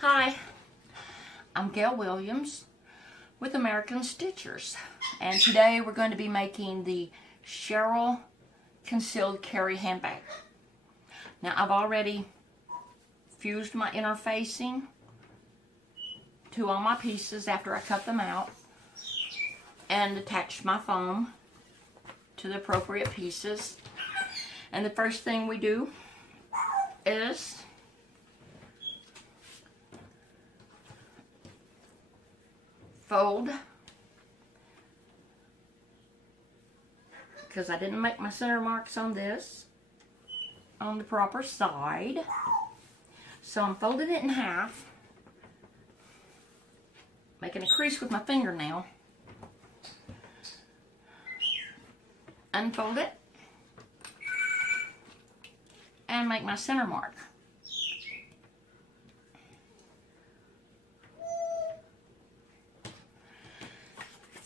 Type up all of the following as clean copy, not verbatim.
Hi, I'm Gail Williams with American Stitchers, and today we're going to be making the Cheryl Concealed Carry Handbag. Now I've already fused my interfacing to all my pieces after I cut them out and attached my foam to the appropriate pieces. And the first thing we do is fold, because I didn't make my center marks on this on the proper side, so I'm folding it in half, making a crease with my fingernail, unfold it, and make my center mark.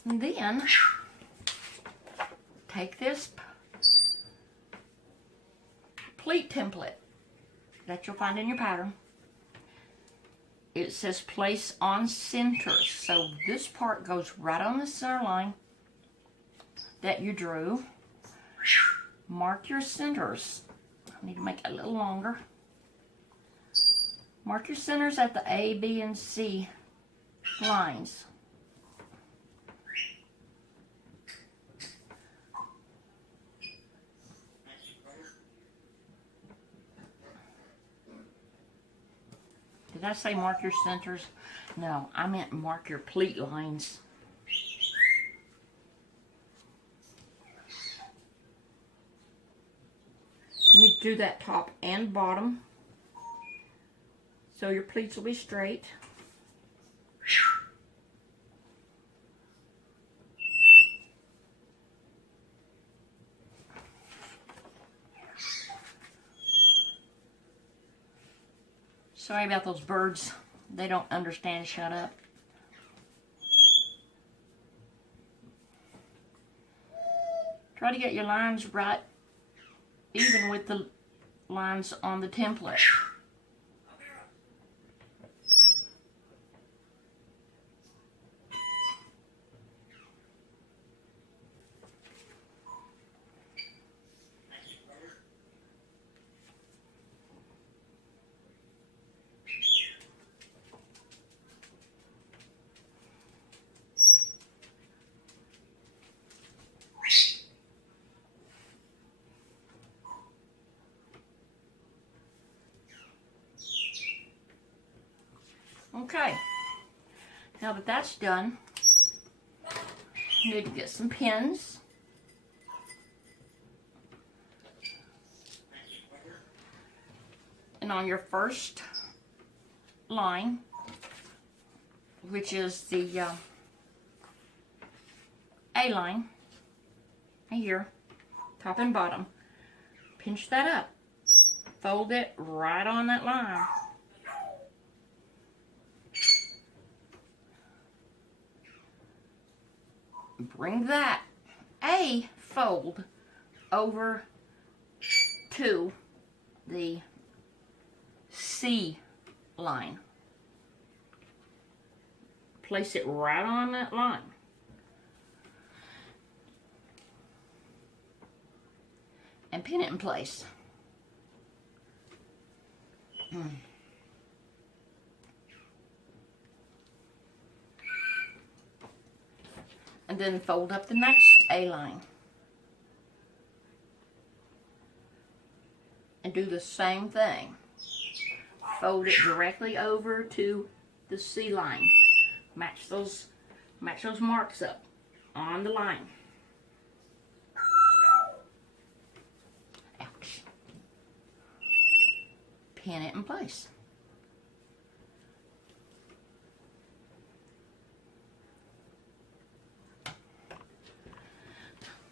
And then take this pleat template that you'll find in your pattern. It says place on center, so this part goes right on the center line that you drew. Mark your centers. I need to make it a little longer. Mark your centers at the A, B, and C lines. Did I say mark your centers? No, I meant mark your pleat lines. You need to do that top and bottom so your pleats will be straight. Sorry about those birds. They don't understand shut up. Try to get your lines right, even with the lines on the template. Okay, now that that's done, you need to get some pins. And on your first line, which is the A line, right here, top and bottom, pinch that up. Fold it right on that line. Bring that A fold over to the C line. Place it right on that line. And pin it in place. And then fold up the next A line. And do the same thing. Fold it directly over to the C line. Match those marks up on the line. Ouch. Pin it in place.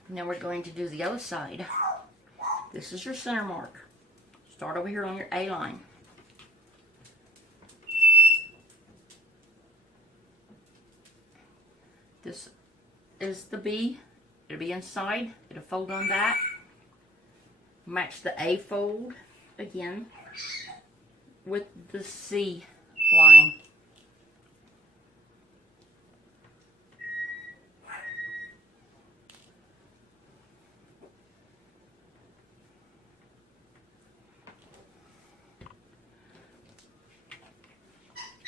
Now we're going to do the other side. This is your center mark. Start over here on your A line. This is the B. It'll be inside. It'll fold on that. Match the A fold again with the C line.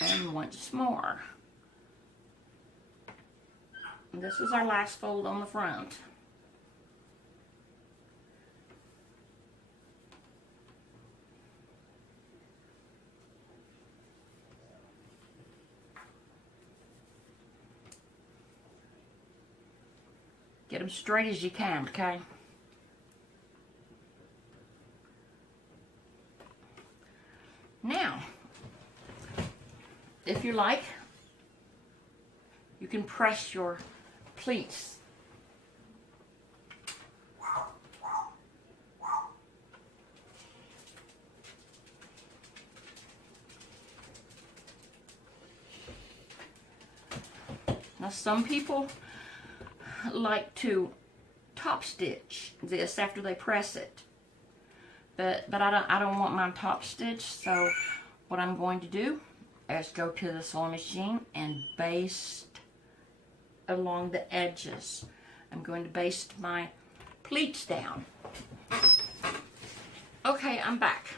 And once more. And this is our last fold on the front. Get them straight as you can, okay? Now, if you like, you can press your pleats. Now, some people like to top stitch this after they press it, but I don't want mine top stitched. So what I'm going to do is go to the sewing machine and baste along the edges. I'm going to baste my pleats down. Okay, I'm back.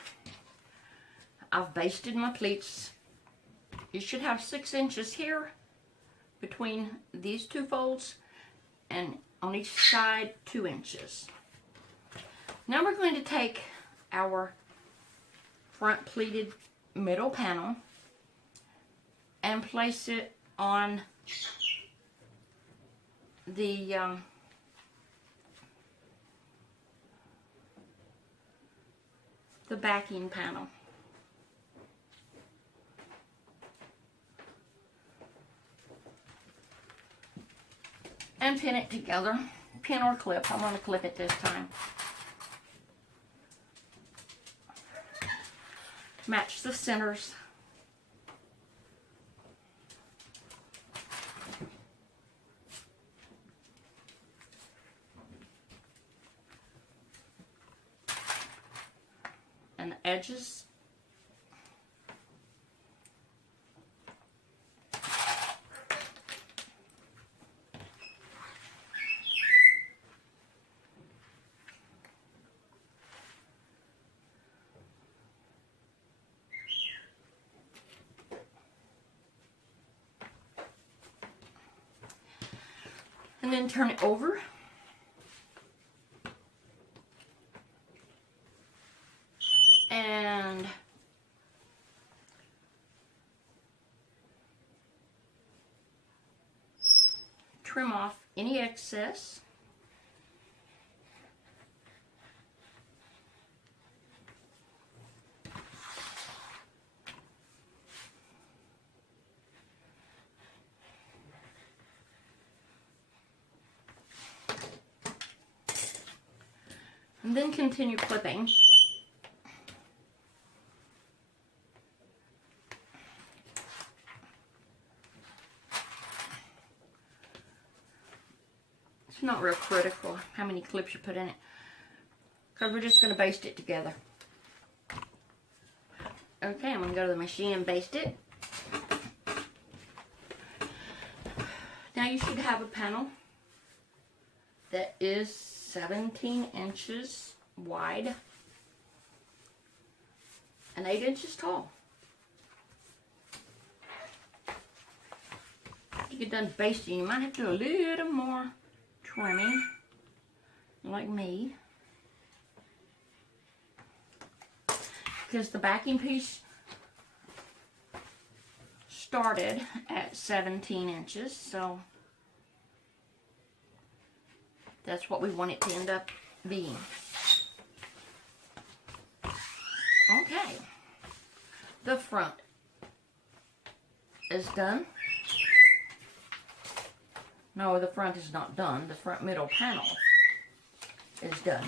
I've basted my pleats. You should have 6 inches here between these two folds, and on each side 2 inches. Now we're going to take our front pleated middle panel and place it on the backing panel. And pin it together. Pin or clip. I'm going to clip it this time. Match the centers. And the edges. And then turn it over. And trim off any excess. And then continue clipping. It's not real critical how many clips you put in it, because we're just going to baste it together. Okay, I'm going to go to the machine and baste it. Now you should have a panel that is 17 inches wide and 8 inches tall. You get done basting, you might have to do a little more trimming, like me, because the backing piece started at 17 inches, so that's what we want it to end up being. Okay, the front is done. No, the front is not done. The front middle panel is done.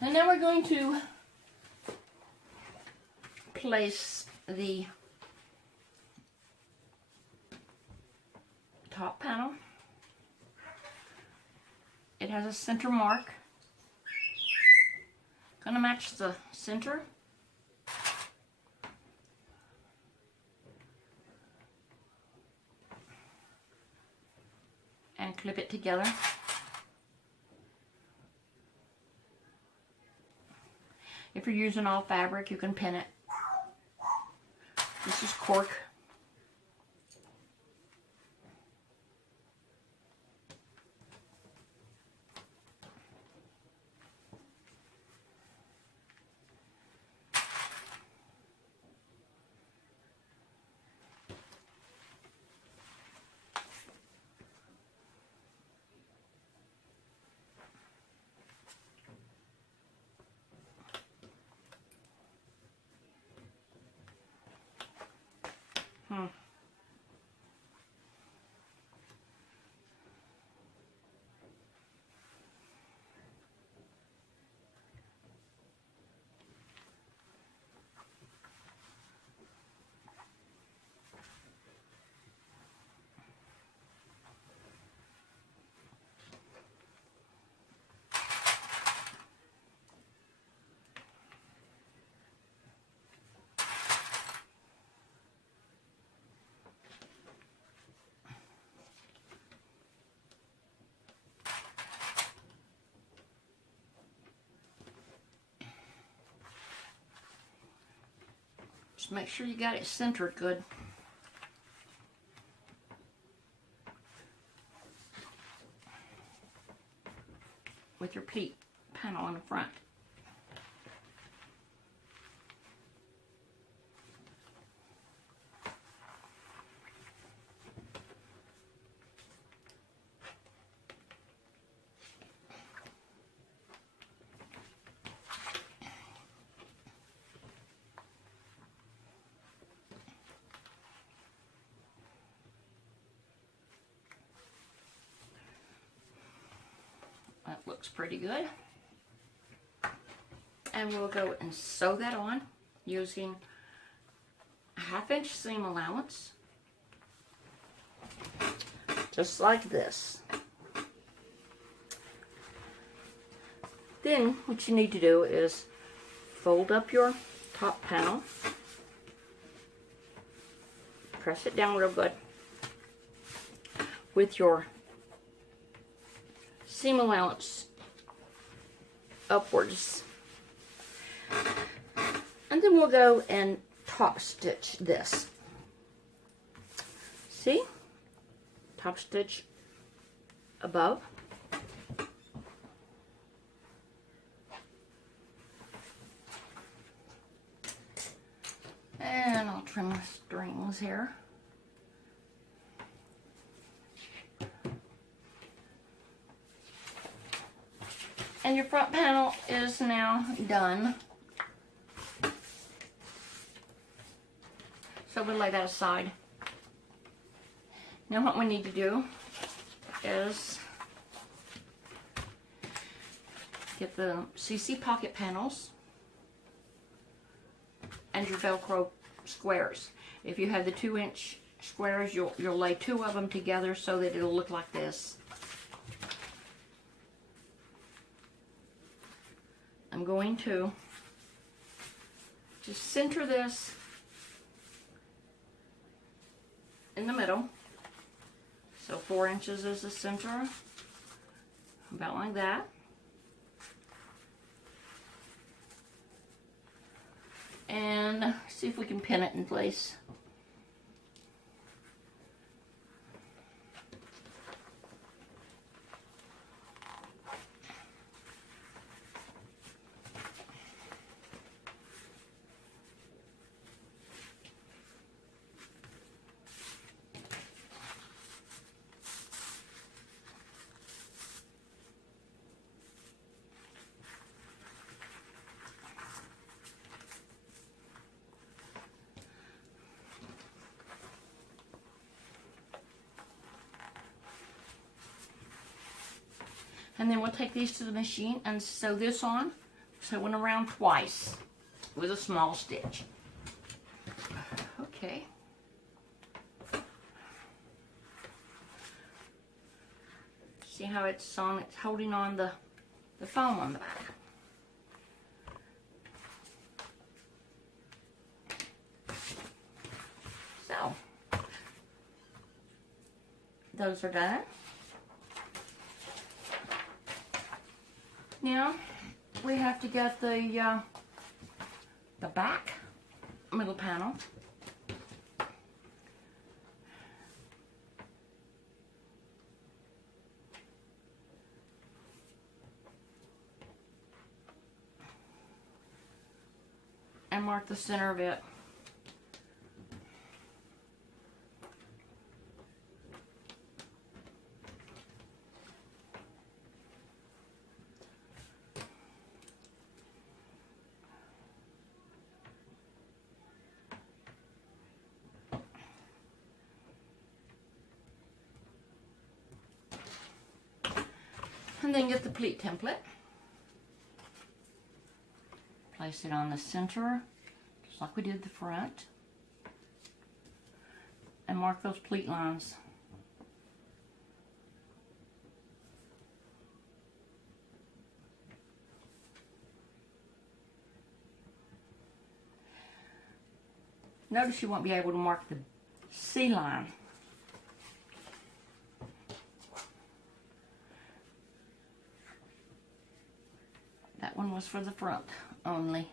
And now we're going to place the top panel. It has a center mark. Gonna match the center and clip it together. If you're using all fabric, you can pin it. This is cork. Just make sure you got it centered good. With your pleat panel on the front. That looks pretty good. And we'll go and sew that on using a 1/2 inch seam allowance. Just like this. Then what you need to do is fold up your top panel. Press it down real good with your seam allowance upwards, and then we'll go and top stitch this. See? Top stitch above. And I'll trim the strings here. And your front panel is now done. So we'll lay that aside. Now what we need to do is get the CC pocket panels and your Velcro squares. If you have the 2-inch squares, you'll lay 2 of them together so that it'll look like this. I'm going to just center this in the middle. So 4 inches is the center, about like that. And see if we can pin it in place. And then we'll take these to the machine and sew this on. Sew one around twice with a small stitch. Okay. See how it's on? It's holding on the foam on the back. So those are done. Now we have to get the back middle panel. And mark the center of it. And then get the pleat template. Place it on the center, just like we did the front. And mark those pleat lines. Notice you won't be able to mark the C line. That one was for the front only.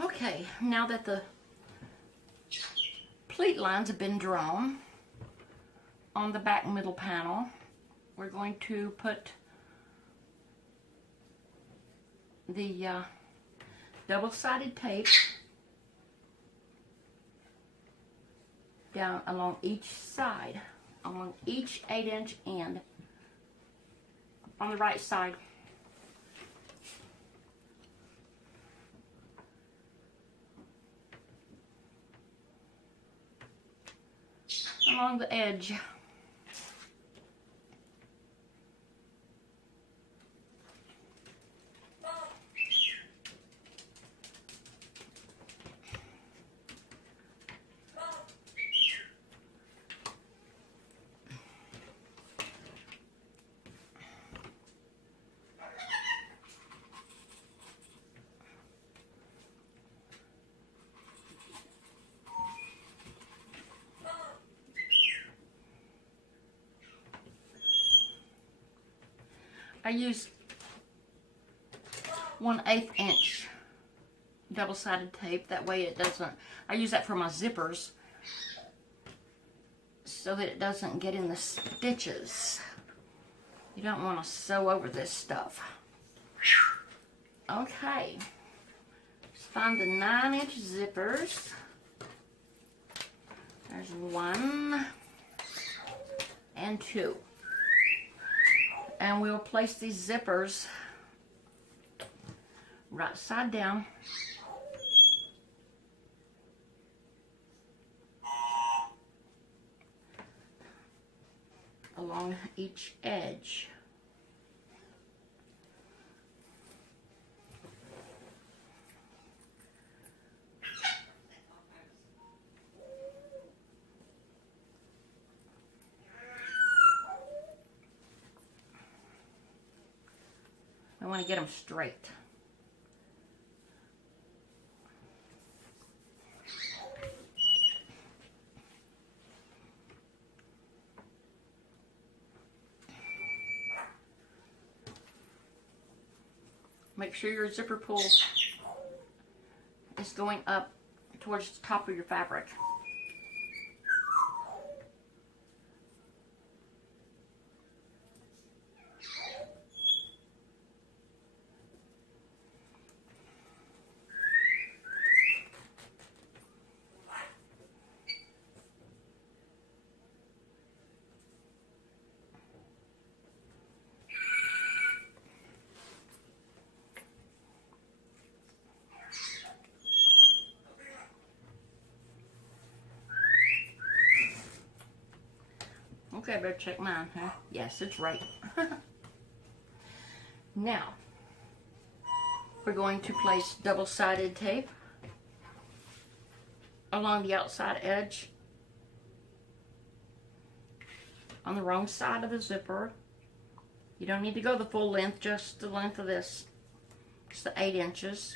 Okay, now that the pleat lines have been drawn on the back middle panel, we're going to put the double-sided tape down along each side, along each 8-inch end on the right side. Along the edge. I use 1/8 inch double-sided tape. That way it doesn't, I use that for my zippers so that it doesn't get in the stitches. You don't want to sew over this stuff. Okay, let's find the 9-inch zippers. There's 1 and 2. And we will place these zippers right side down along each edge. I want to get them straight. Make sure your zipper pull is going up towards the top of your fabric. Okay, I better check mine, huh? Yes, it's right. Now, we're going to place double-sided tape along the outside edge on the wrong side of the zipper. You don't need to go the full length, just the length of this. It's the 8 inches.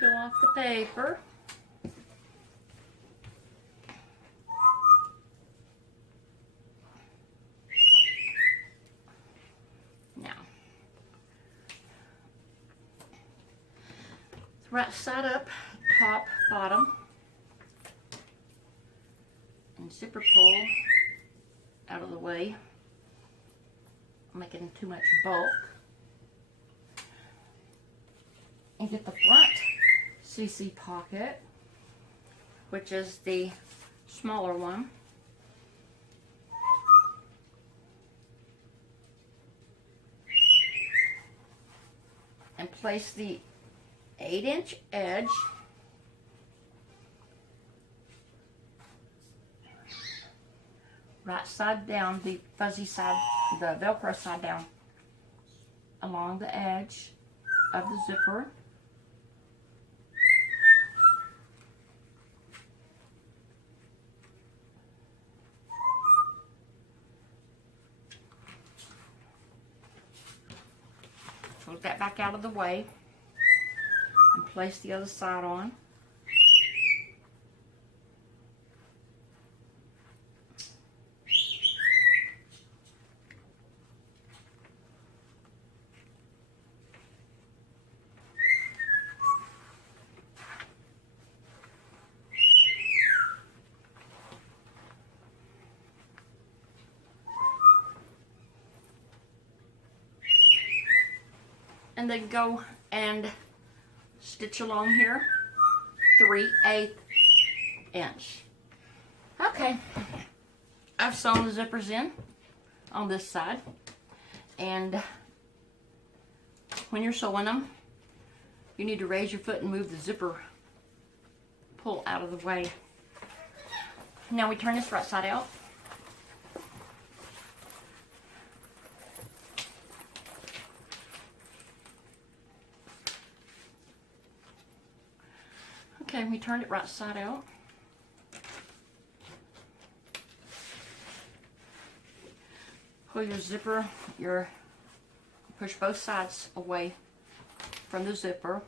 Peel off the paper. Now, right side up, top, bottom, and zipper pull out of the way. I'm making too much bulk. And get the front CC pocket, which is the smaller one. And place the 8-inch edge right side down, the fuzzy side, the Velcro side down, along the edge of the zipper. Put that back out of the way and place the other side on. And then go and stitch along here 3/8 inch. Okay, I've sewn the zippers in on this side, and when you're sewing them, you need to raise your foot and move the zipper pull out of the way. Now we turn this right side out. Okay, we turned it right side out. Pull your zipper, push both sides away from the zipper.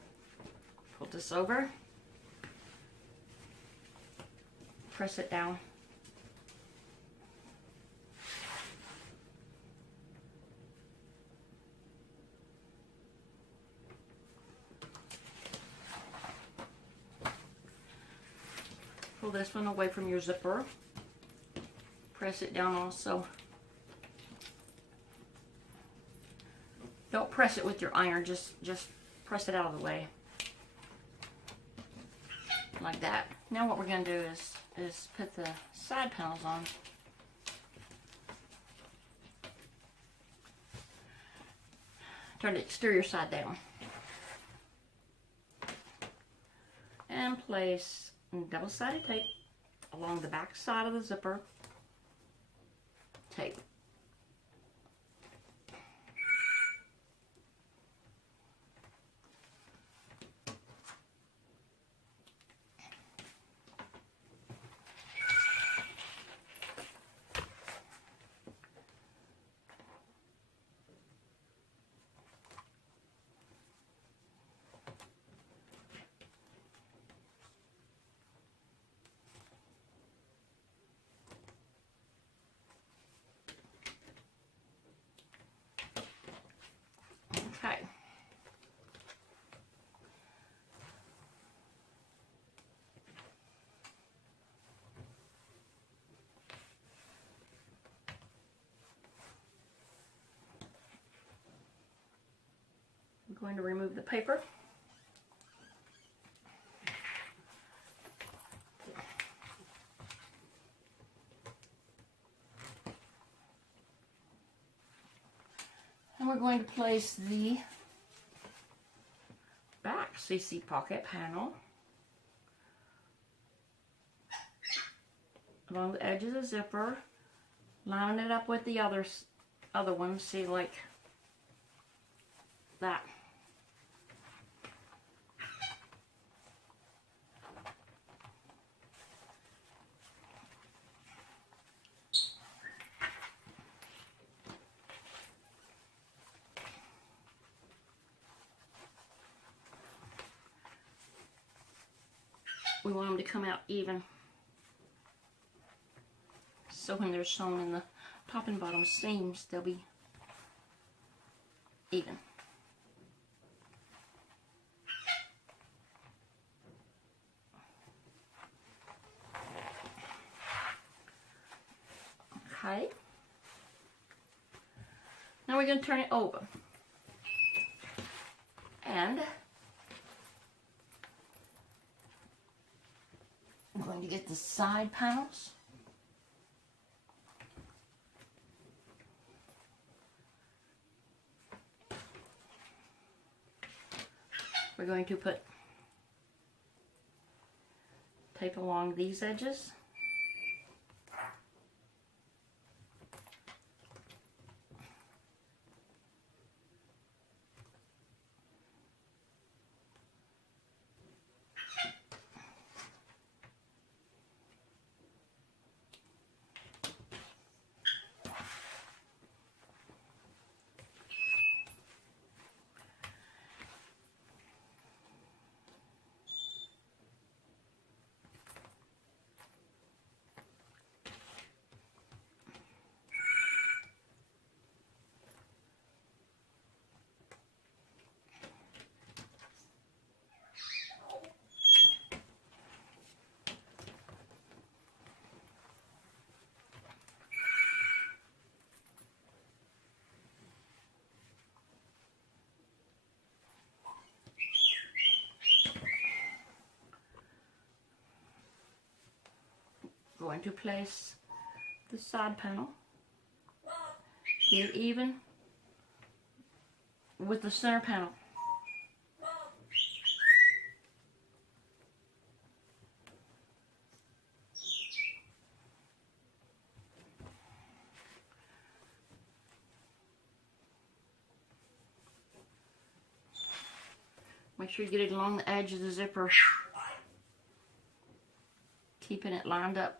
Pull this over. Press it down. Pull this one away from your zipper. Press it down also. Don't press it with your iron, just press it out of the way. Like that. Now what we're going to do is put the side panels on. Turn the exterior side down. And place double-sided tape along the back side of the zipper. Tape. going to remove the paper. And we're going to place the back CC pocket panel along the edge of the zipper, lining it up with the other one, see, like that. We want them to come out even, so when they're sewn in the top and bottom seams, they'll be even. Okay. Now we're going to turn it over. And I'm going to get the side panels. We're going to put tape along these edges. Going to place the side panel, get it even with the center panel. Make sure you get it along the edge of the zipper, keeping it lined up.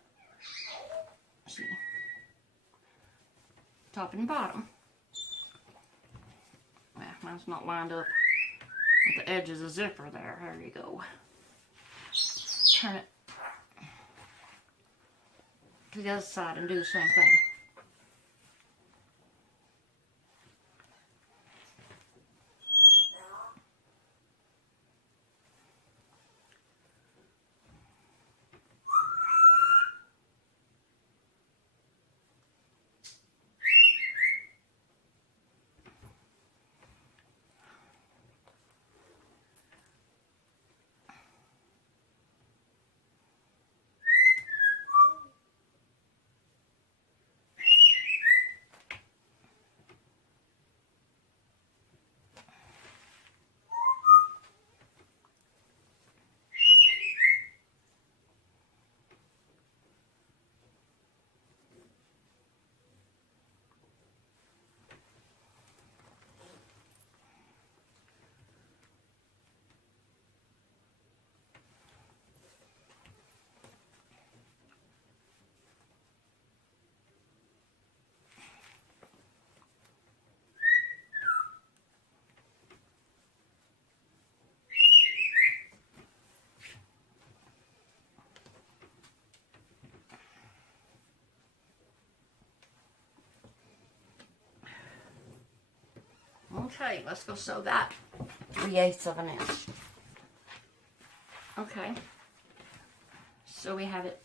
See, top and bottom. Well, mine's not lined up with the edge of the zipper there. There you go. Turn it to the other side and do the same thing. Okay, let's go sew that 3/8 of an inch. Okay, so we have it,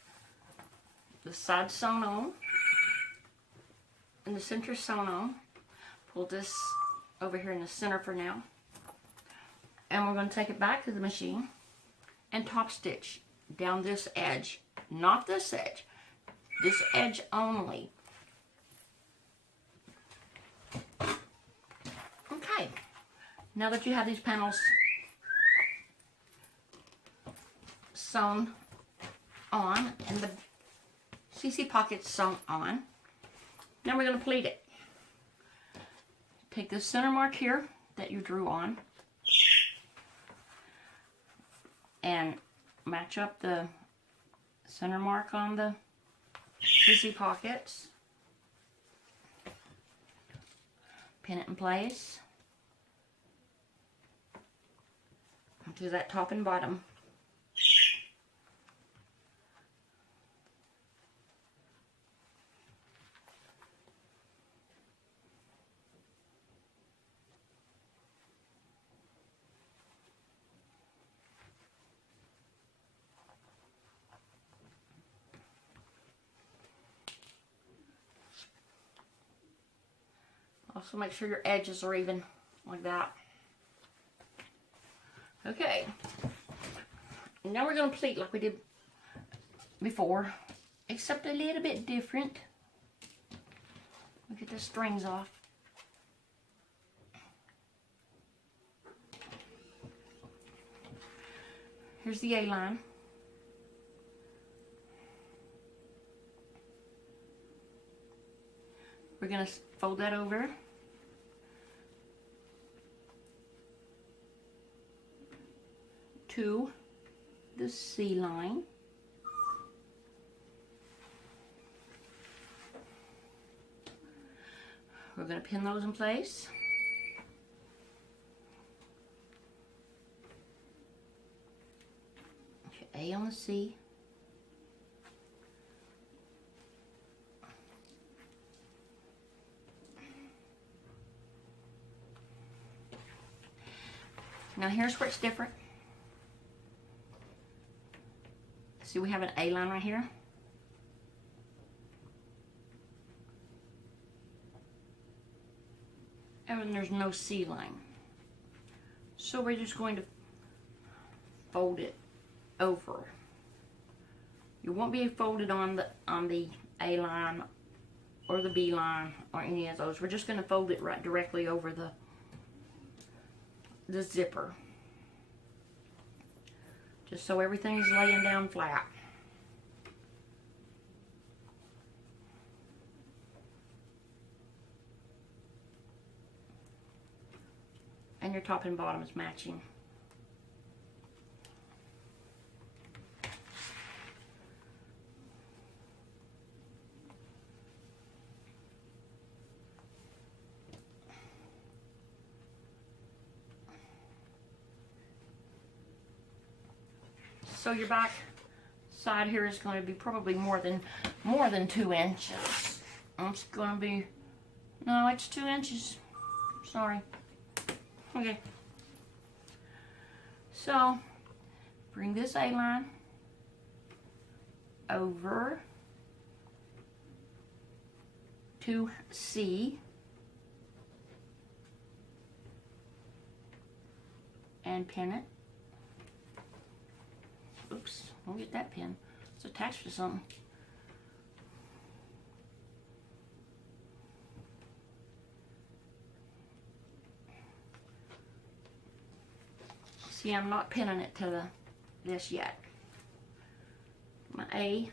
the side sewn on and the center sewn on. Pull this over here in the center for now. And we're going to take it back to the machine and top stitch down this edge. Not this edge only. Okay, now that you have these panels sewn on and the CC pockets sewn on, now we're going to pleat it. Take this center mark here that you drew on and match up the center mark on the CC pockets. Pin it in place to that top and bottom. Also make sure your edges are even, like that. Okay. Now we're going to pleat like we did before, except a little bit different. We'll get the strings off. Here's the A-line. We're going to fold that over. To the C line. We're going to pin those in place. A on the C. Now here's where it's different. See, we have an A line right here. And there's no C line. So we're just going to fold it over. You won't be folded on the A line or the B line or any of those. We're just going to fold it right directly over the zipper. Just so everything's laying down flat. And your top and bottom is matching. So your back side here is going to be probably more than 2 inches. It's going to be, no, it's 2 inches. Sorry. Okay. So bring this A-line over to C and pin it. Oops, don't get that pin. It's attached to something. See, I'm not pinning it to this yet. My A,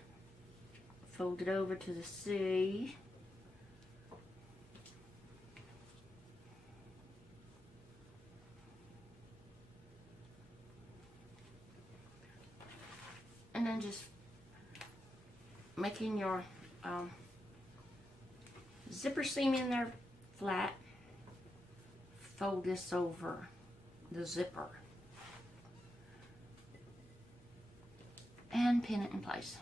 fold it over to the C. And then just making your zipper seam in there flat. Fold this over the zipper. And pin it in place.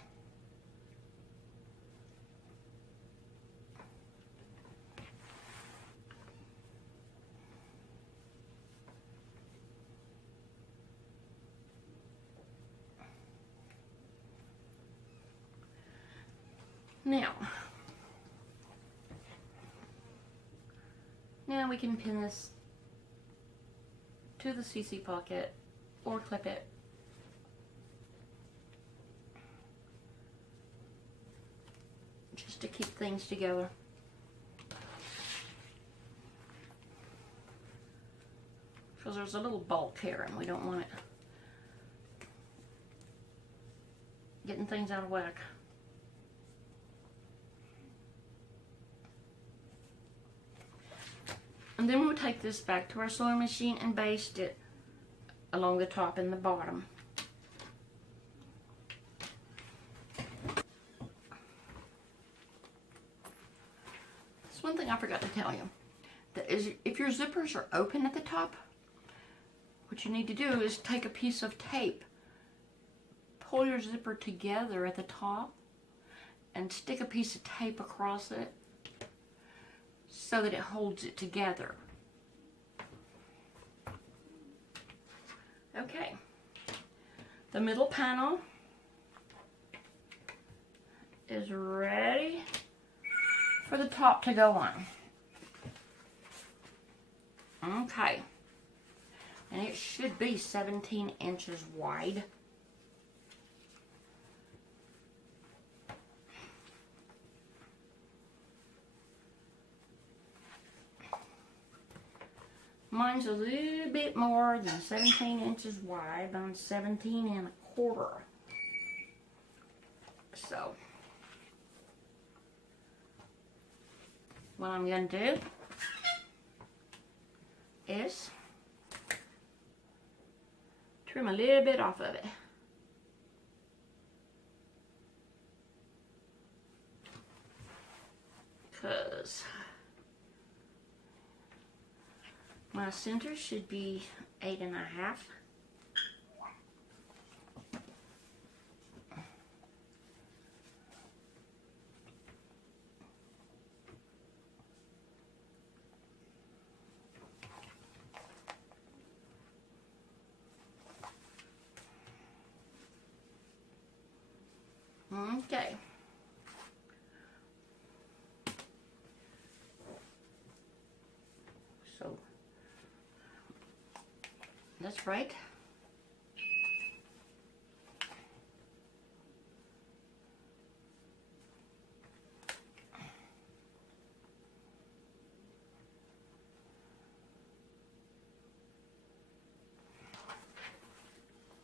Now we can pin this to the CC pocket or clip it. Just to keep things together. Because there's a little bulk here and we don't want it getting things out of whack. And then we'll take this back to our sewing machine and baste it along the top and the bottom. That's one thing I forgot to tell you. That is, if your zippers are open at the top, what you need to do is take a piece of tape, pull your zipper together at the top, and stick a piece of tape across it so that it holds it together. Okay, the middle panel is ready for the top to go on. Okay, and it should be 17 inches wide. Mine's a little bit more than 17 inches wide. I'm 17 1/4. So, what I'm going to do is trim a little bit off of it. Because my center should be 8 1/2. Okay. So that's right.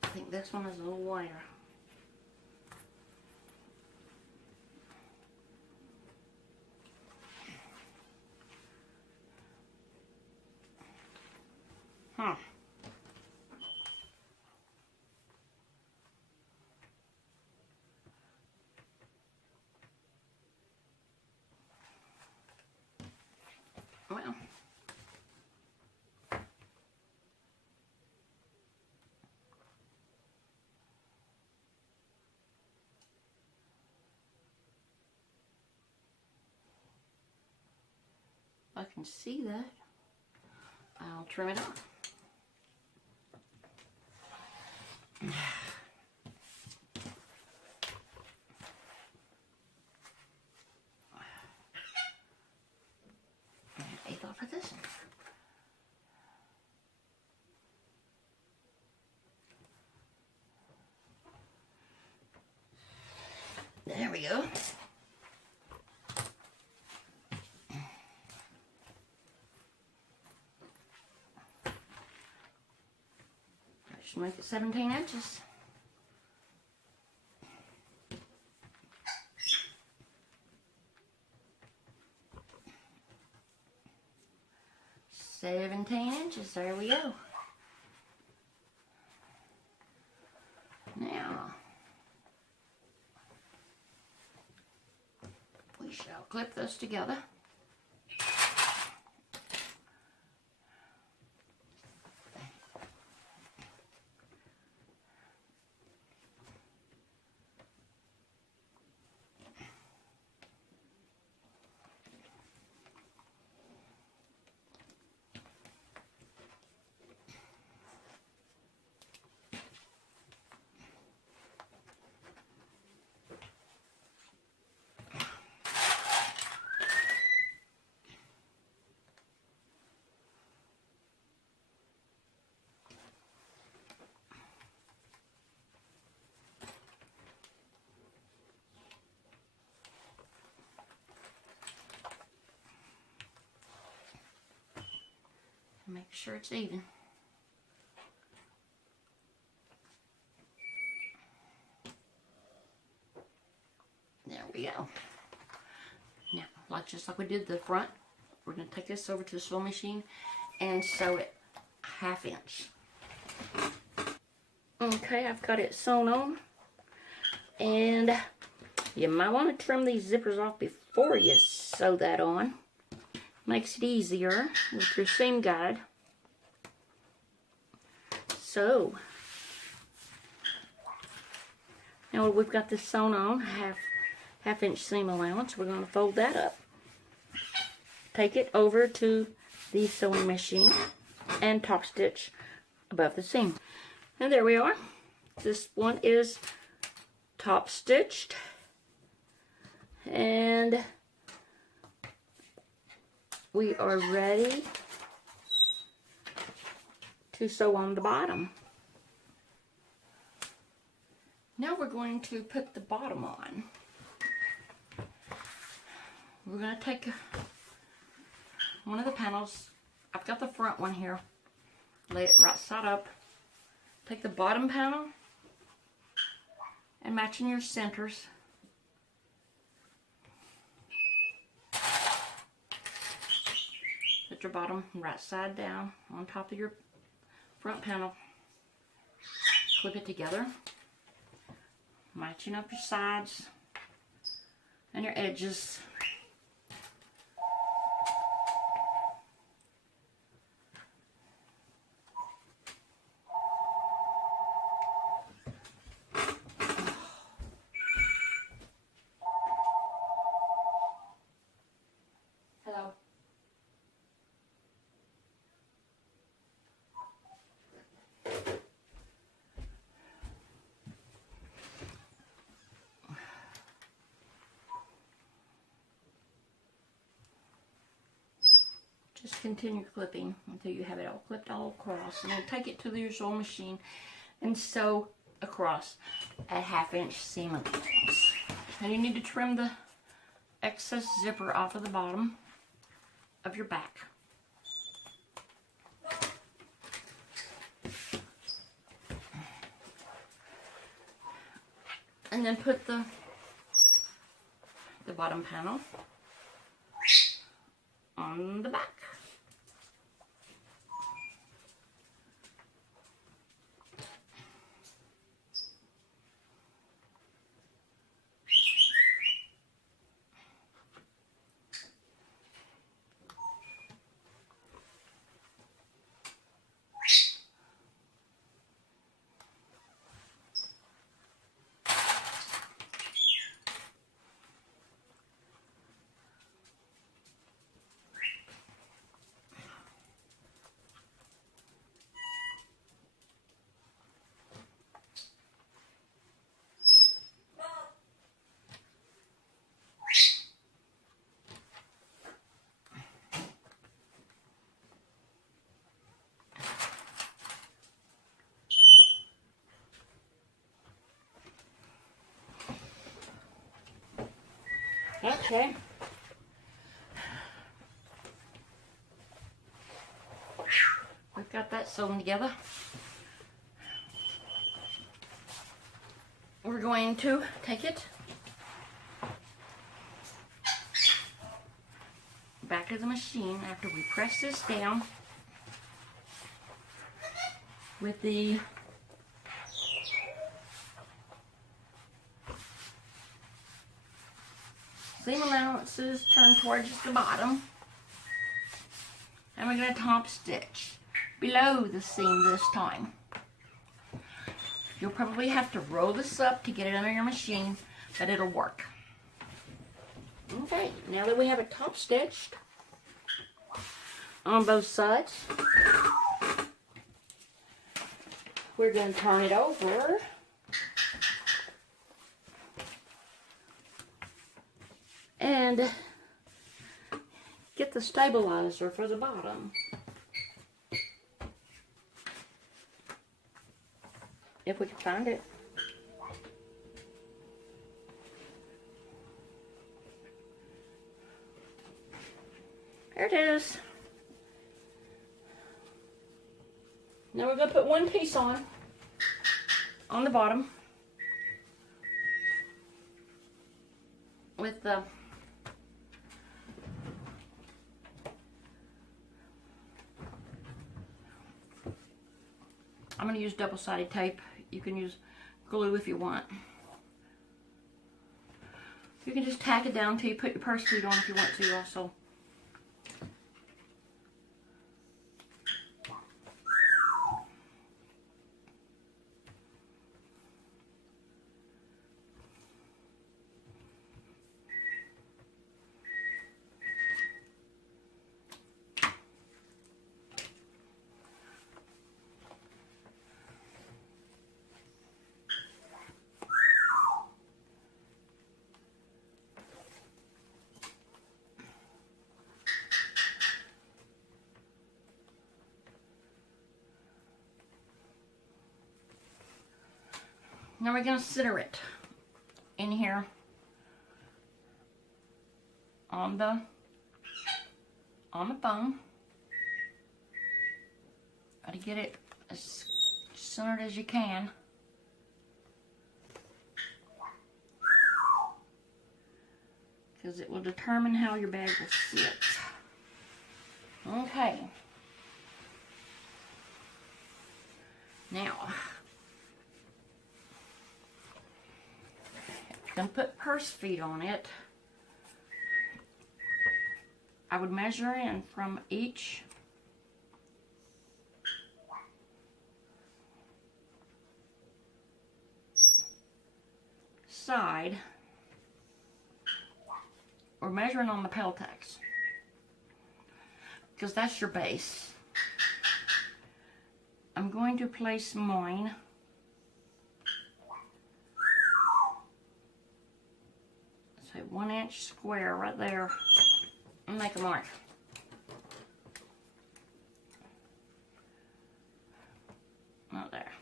I think this one is a little wider. Huh. Well. If I can see that, I'll trim it off. Eighth off of this one. There we go. Just make it 17 inches. There we go. Now, we shall clip this together. Make sure it's even. There we go. Now, just like we did the front, we're going to take this over to the sewing machine and sew it 1/2 inch. Okay, I've got it sewn on. And you might want to trim these zippers off before you sew that on. Makes it easier with your seam guide. So, now we've got this sewn on, half inch seam allowance. We're going to fold that up. Take it over to the sewing machine and top stitch above the seam. And there we are. This one is top stitched. And we are ready to sew on the bottom. Now we're going to put the bottom on. We're going to take one of the panels. I've got the front one here. Lay it right side up. Take the bottom panel and matching your centers. Put your bottom right side down on top of your front panel. Clip it together. Matching up your sides and your edges. Hello. Just continue clipping until you have it all clipped all across, and then take it to your sewing machine and sew across a 1/2 inch seam allowance. And you need to trim the excess zipper off of the bottom of your back. And then put the bottom panel on the back. Okay. We've got that sewn together. We're going to take it back to the machine after we press this down with the seam allowances turned towards the bottom, and we're going to top stitch below the seam this time. You'll probably have to roll this up to get it under your machine, but it'll work. Okay, now that we have it top stitched on both sides, we're going to turn it over and get the stabilizer for the bottom. If we can find it. There it is. Now we're going to put one piece on the bottom with the I'm going to use double-sided tape. You can use glue if you want. You can just tack it down until you put your purse feet on if you want to also. Now we're going to center it in here on the foam. Got to get it as centered as you can. Because it will determine how your bag will sit. Okay. Now, then put purse feet on it. I would measure in from each side, or measuring on the Peltex, because that's your base. I'm going to place mine say 1 inch square right there and make a mark. Not there.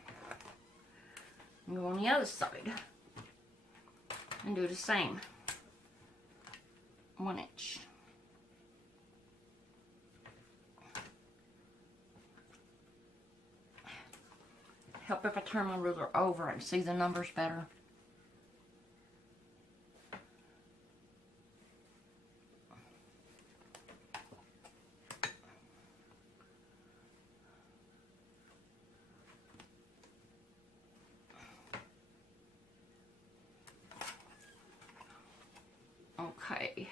And go on the other side and do the same. 1 inch. Help if I turn my ruler over and see the numbers better. Okay.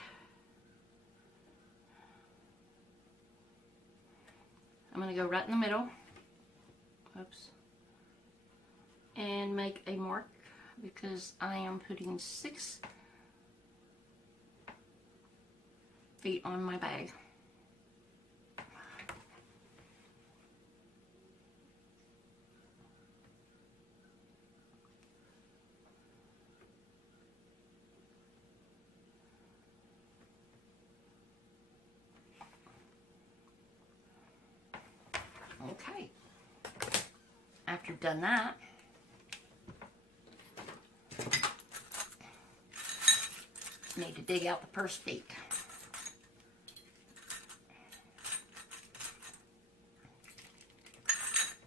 I'm going to go right in the middle. Oops. And make a mark because I am putting 6 feet on my bag. Okay. After you've done that, need to dig out the purse feet.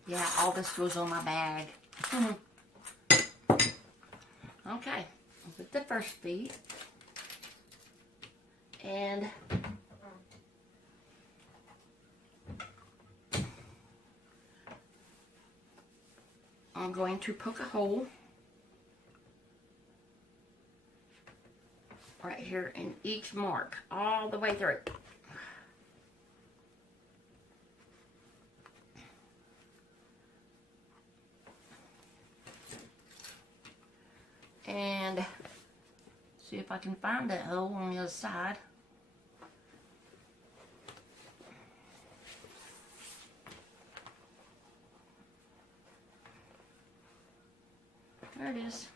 Yeah, all this goes on my bag. Okay, put the first feet. And I'm going to poke a hole right here in each mark, all the way through. And see if I can find that hole on the other side. There it is.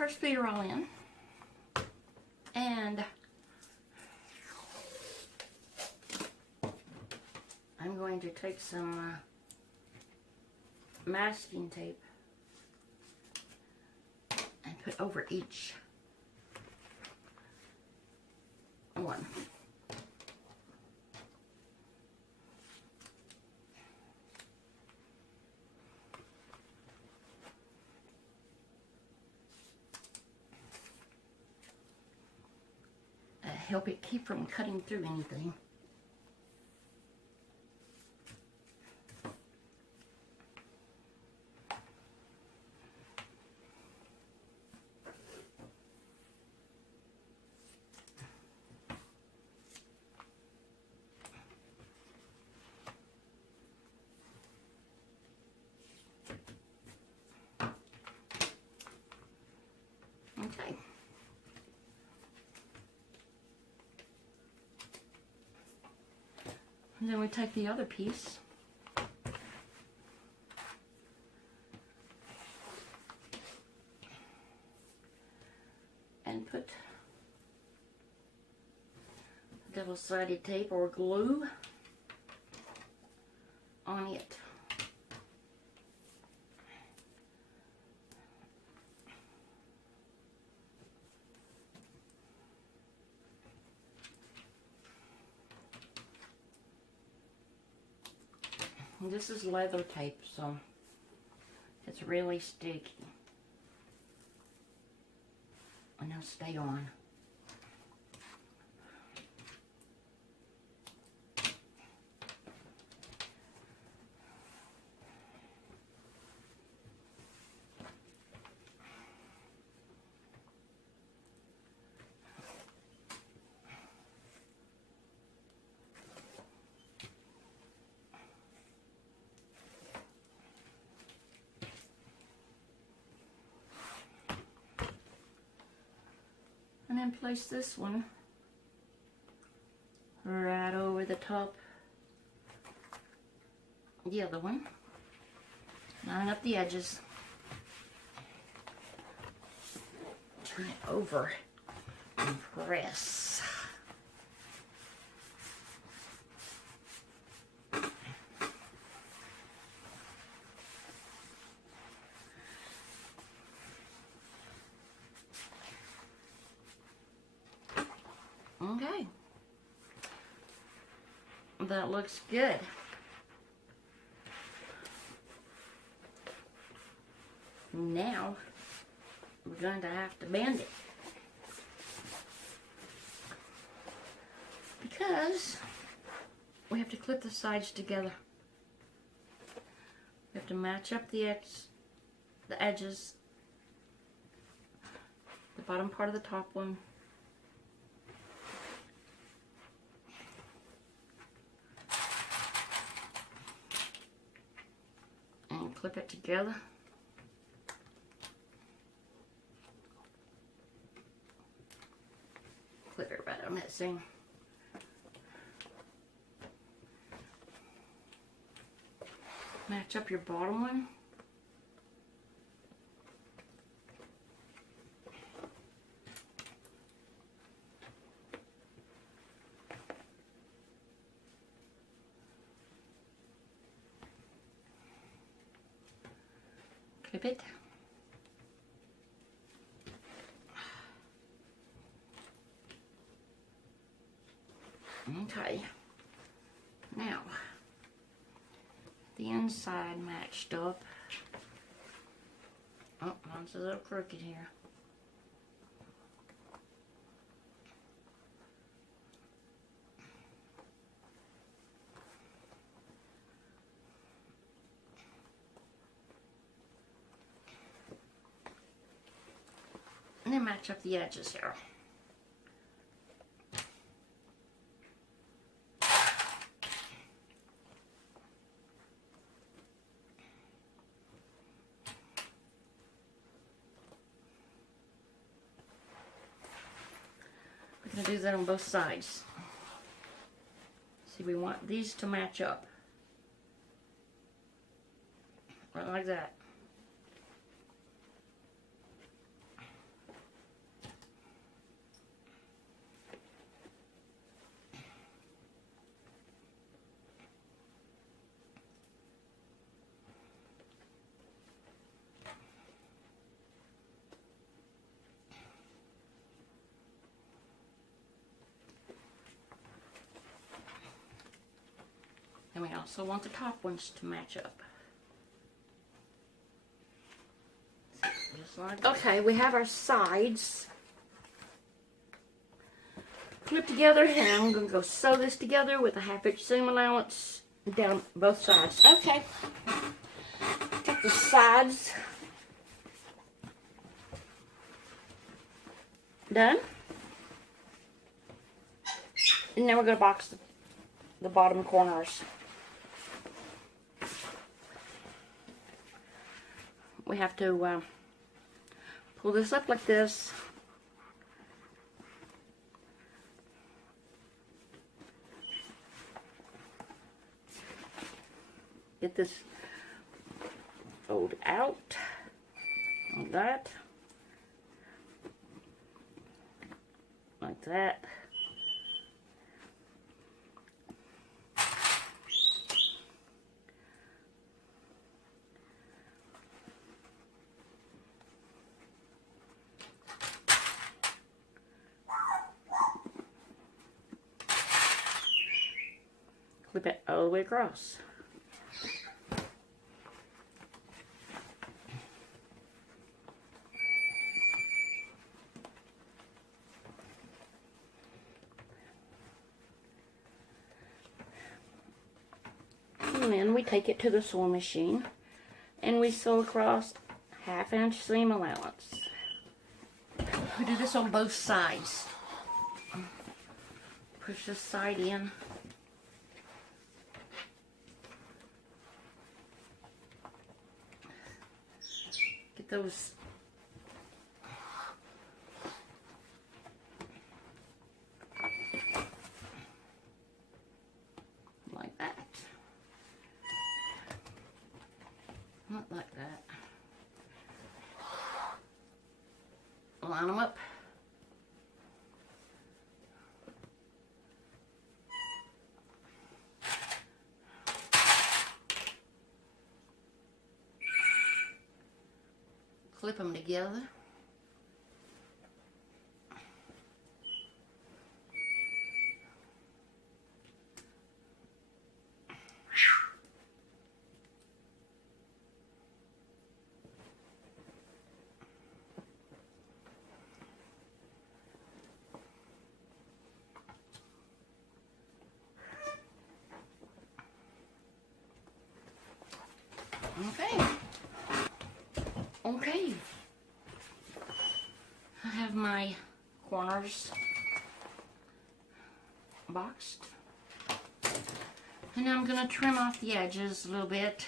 purse feet are all in. And I'm going to take some masking tape and put over each one. Help it keep from cutting through anything. Okay. And then we take the other piece and put double-sided tape or glue on it. This is leather tape, so it's really sticky. And it'll stay on. And then place this one right over the top of the other one. Line up the edges. Turn it over and press. Okay, that looks good. Now we're going to have to bend it because we have to clip the sides together. We have to match up the edges, the bottom part of the top one. Clip it together. Clip it right on that seam. Match up your bottom one. Clip it. Okay. Now, the inside matched up. Oh, mine's a little crooked here. And then match up the edges here. We're going to do that on both sides. See, we want these to match up. Right like that. And we also want the top ones to match up. Just like that. Okay, we have our sides clipped together, and I'm going to go sew this together with a 1/2 inch seam allowance down both sides. Okay, got the sides done. And now we're going to box the bottom corners. We have to pull this up like this. Get this fold out like that. Like that. Clip it all the way across. And then we take it to the sewing machine and we sew across 1/2 inch seam allowance. We do this on both sides. Push this side in. Get those like that. Not like that. Line them up. Clip them together. Okay. Okay. I have my corners boxed. And now I'm going to trim off the edges a little bit.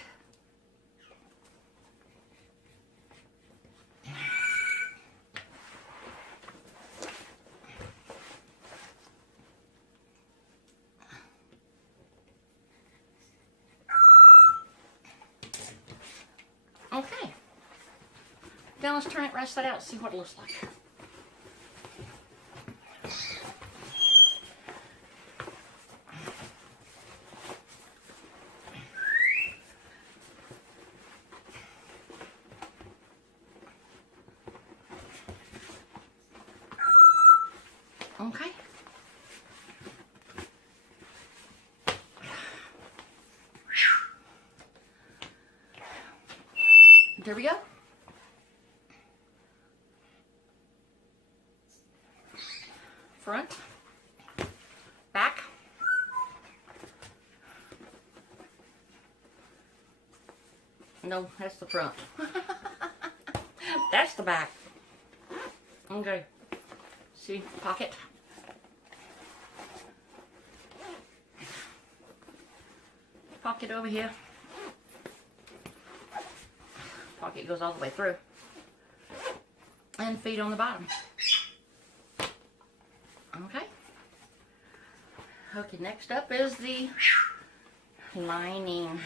Okay. Now let's turn it right side out and see what it looks like. Okay. There we go. Front, back, no, that's the front. That's the back. Okay, see, pocket. Pocket over here. Pocket goes all the way through. And feet on the bottom. Okay. Okay, next up is the lining.